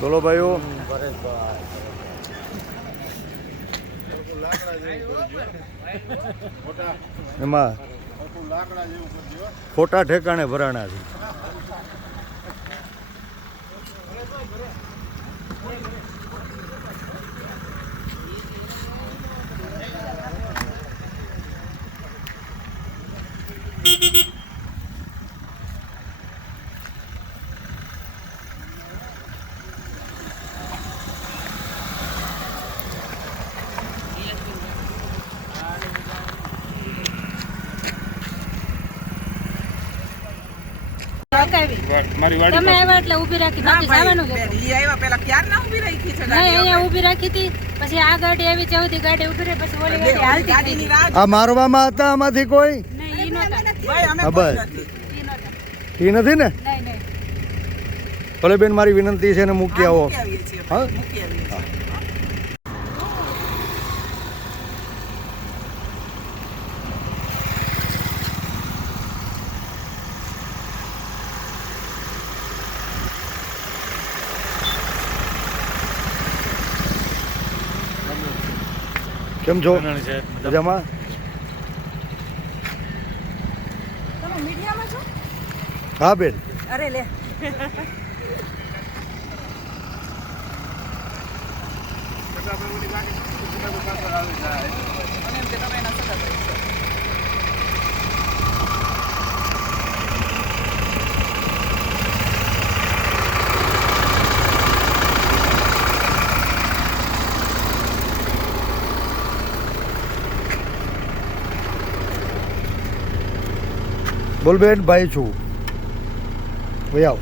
બોલો ભાઈઓ. એમાં ખોટા ઠેકાણે ભરાણા છે. તમે આવ્યા એટલે ઊભી રાખી બાકી જવાનું જ હતું. ઈ આવ્યા પેલા ક્યાર ના ઊભી રાખી છે નહીં અહીંયા ઊભી રાખી હતી પછી આ ગાડી આવી ચૌથી ગાડી ઊભી રહી પછી ઓલી ગાડી હાલતી ગાડીની ગઈ. રાહ આ મારવામાં હતા આમાંથી કોઈ નહીં ઈ નહોતા ભાઈ અમે હા, કોઈ બસ. નથી. ઈ નહોતા એ નથી ને. નહીં નહીં ભલે બેન મારી વિનંતી છે ને મૂકી આવો. મૂકી આવીએ છીએ હા? મૂકી આવીએ છીએ. કેમ છો મજામાં? તમે મીડિયામાં છો? હા બેન. અરે લે મને એમ કે તમે એના સગા ભાઈ છો. બોલ બેન ભાઈ છું. ભાઈ આવો.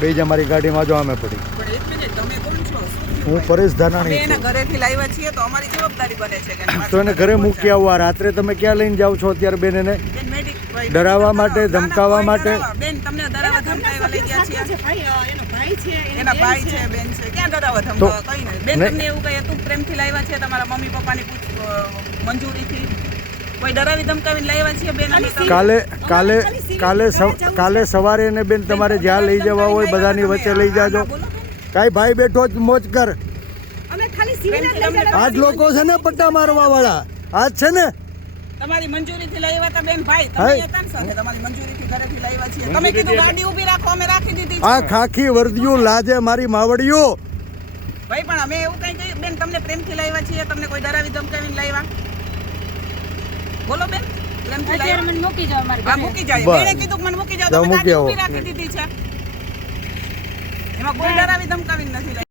બે જ અમારી ગાડીમાં જો અમે પડી. પણ એક મિનિટ તમે કોણ છો? હું પરેશ અમે ધાનાણી એના છું. ઘરેથી લાવ્યા છીએ તો અમારી જવાબદારી બને છે કે એને તો એને ઘરે મૂકી આવો. આ રાત્રે તમે ક્યાં લઈને જાઓ છો અત્યારે બેન એને? બેન મેડિક ભાઈ ડરાવવા માટે, ના, ના, ધમકાવવા કોઈ માટે? ડરાવવા. બેન તમને ડરાવવા ધમકાવવા લઈ ગયા છીએ. એના ભાઈ છે બેન છે ક્યાં ડરાવવા ધમકાવવા કઈ નહીં. બેન ને- તમને એવું કઈ હતું પ્રેમથી લાવ્યા છે તમારા મમ્મી પપ્પાની મંજૂરીથી કોઈ ડરાવી ધમકાવીને લાવ્યા છીએ બેન અમે તમને? કાલે સવારે એને બેન તમારે જ્યાં લઈ જવા હોય બધાની વચ્ચે લઈ જાજો. બોલો બેન. કાંઈ ભાઈ બેઠો જ મોજ કર. અમે ખાલી સિવિલ જ લઈ જતા. આજ લોકો છે ને પટ્ટા મારવા વાળા આજ છે ને. તમારી મંજૂરીથી લાવ્યા હતા બેન ભાઈ હાય. તમે હતા ને સાથે તમારી મંજૂરીથી ઘરેથી લાવ્યા છીએ તમે કીધું ગાડી ઊભી રાખો અમે રાખી દીધી આ છે ખાખી વર્દિયું લાજે મારી માવડિયું. ભાઈ પણ અમે એવું કઈ કહ્યું બેન તમને પ્રેમથી લાવ્યા છીએ તમને કોઈ ડરાવી ધમકાવીને લાવ્યા બોલો બેન પ્રેમથી અત્યારે લાવ્યા મને મૂકી જાઓ મારી હા ઘરે. મૂકી જાય બસ. બેને કીધું કે મને મૂકી જાઓ જાઓ, તમે મૂકી ગાડી આવો. ઊભી રાખી દીધી છે એમાં કોઈ ડરાવી ધમકાવીને નથી લાવ્યા